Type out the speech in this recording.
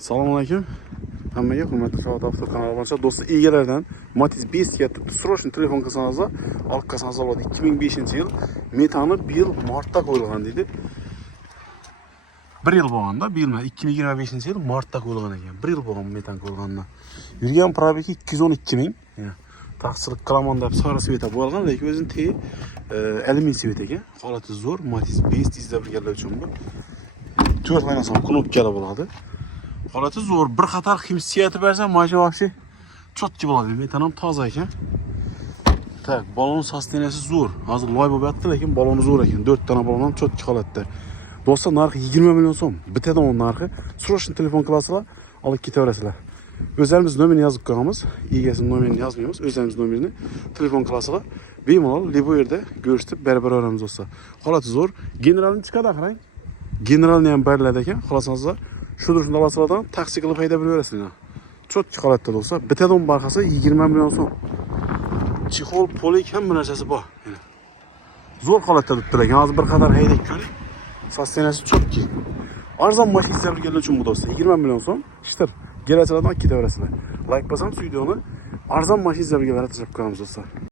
Assalomu hammaga hurmatli Savat Avto kanali bo'yicha do'stlar egalaridan Matiz 5 ga srochniy telefon qilsangiz, olib qolsangiz bo'ladi. 2005-yil metani bir yil martda qo'yilgan deydi. 1 yil bo'lganda, 2025-yil martda qo'yilgan ekan. 1 yil bo'lgan metan qo'yilgandan. Yurgan probegi 212 ming. Taqsirlik qilaman deb sara sveta bo'lgan, lekin o'zini te alyumin sveta ekan. Holati zo'r, Matiz 5 tizda birgalar uchun bu. 4 oynasan knopkali bo'ladi. Holati zo'r, bir qator hissiyati bersa, mashina vaqti chotki bo'ladi. Metan ham toza ekan. Tak, balon sosteniyasi zo'r. Hozir loy bo'lib yotdi, lekin baloni zo'r ekan. 4 dona balon ham chotki holatda. Do'stlar, narxi 20 million so'm. Bittadan onun narxi. Srochniy telefon qilasizlar, olib ketaverasizlar. O'zimiz nomerini yozib qo'yamiz. Egasining nomerini yozmaymiz. O'zimiz nomerini telefon qilasizlar. Bemalol bu yerda ko'rishib barabar o'ramiz do'stlar. Holati zo'r. Generalni chiqadi qarang. Generalni ham barladi ekan. Xohlasangiz shu durishni olasizlardan taksi qilib haydab yuraverasizlar. Chotki holatda do'stlar. Bittadan barqasi 20 million so'm. Chexol, polik hamma narsasi bor. Zo'r holatda turibdi. Hozir bir qadar haydab ko'ring. Sosteniyasi chotki. Arzon mashina zarurlar uchun bu do'stlar 20 million so'm. Ishtir. Gelachilardan ketaverasizlar. Like bosam, videoni arzon mashina zarurlarga tashlab qo'yamiz do'stlar.